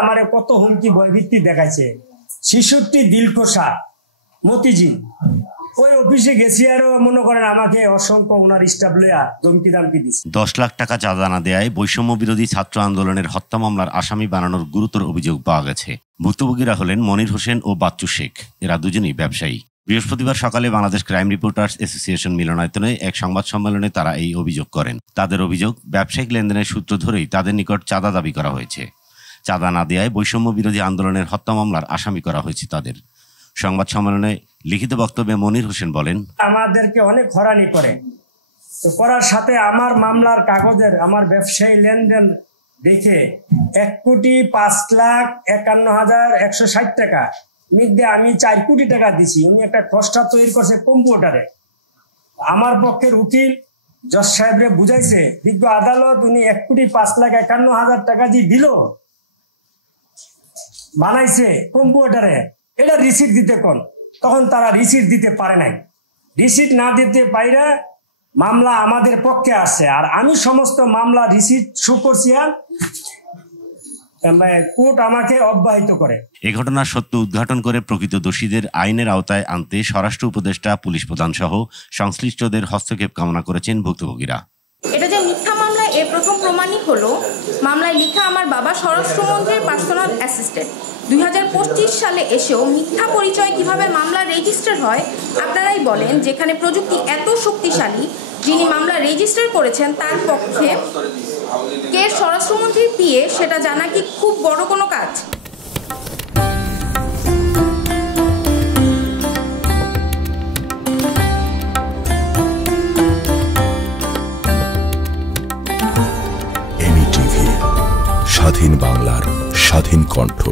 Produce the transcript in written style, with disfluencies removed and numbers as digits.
আমারে কত হুমকি ভয়ভীতি দেখাইছে। 66 দিলখোসা মতিঝিল ওই অফিসে গেছি, আরো মনে করেন আমাকে অসংখ্য ওনার স্টাফ লইয়া ধমকি দামকি দিচ্ছে। 10 লাখ টাকা চাঁদা না দেয়ায় বৈষম্য বিরোধী ছাত্র আন্দোলনের হত্যা মামলার আসামি বানানোর গুরুতর অভিযোগ পাওয়া গেছে। ভুক্তভোগীরা হলেন মনির হোসেন ও বাচ্চু শেখ। এরা দুজনেই ব্যবসায়ী। বৃহস্পতিবার সকালে বাংলাদেশ ক্রাইম রিপোর্টার্স অ্যাসোসিয়েশন মিলনায়তনে এক সংবাদ সম্মেলনে তারা এই অভিযোগ করেন। তাদের অভিযোগ, ব্যবসায়িক লেনদেনের সূত্র ধরেই তাদের নিকট চাঁদা দাবি করা হয়েছে। চাঁদা না দেয়ায় বৈষম্য বিরোধী আন্দোলনের হত্যা মামলার আসামি করা হয়েছে তাদের। সংবাদ সম্মেলনে লিখিত বক্তব্যে মনির হোসেন বলেন, আমাদেরকে অনেক হয়রানি করে, তো করার সাথে আমার মামলার কাগজের আমার ব্যবসায়ী লেনদেন দেখে 1,05,51,160 টাকা মধ্যে আমি 4 কোটি টাকা দিছি। উনি একটা খসড়া তৈরি করছে কম্পিউটারে। আমার পক্ষের উকিল জজ সাহেবরে বুঝাইছে, বিজ্ঞ আদালত উনি 1,05,51,000 টাকা যে দিল বানাইছে কম্পিউটারে, এটা রিসিট দিতে কোন, তখন তারা রিসিট দিতে পারে নাই। রিসিট না দিতে পাইরা মামলা আমাদের পক্ষে আসছে, আর আমি সমস্ত মামলা রিসিট শো করছি, আর কোর্ট আমাকে অব্যাহত করে। এই ঘটনার সত্য উদ্ঘাটন করে প্রকৃত দোষীদের আইনের আওতায় আনতে স্বরাষ্ট্র উপদেষ্টা, পুলিশ প্রধান সহ সংশ্লিষ্টদের হস্তক্ষেপ কামনা করেছেন ভুক্তভোগীরা। এটা যে মিথ্যা মামলা এর প্রথম প্রমাণই হলো মামলায় লেখা আমার বাবা স্বরাষ্ট্রমন্ত্রীর পার্সোনাল অ্যাসিস্ট্যান্ট। 2025 সালে এসেও মিথ্যা পরিচয় কিভাবে মামলা রেজিস্টার হয় আপনারাই বলেন। যেখানে প্রযুক্তি এত শক্তিশালী, যিনি মামলা রেজিস্টার করেছেন তার পক্ষে কে স্বরাষ্ট্রমন্ত্রীর পিএ সেটা জানা কি খুব বড় কোনো কাজ? এমি টিভি, স্বাধীন বাংলার স্বাধীন কণ্ঠ।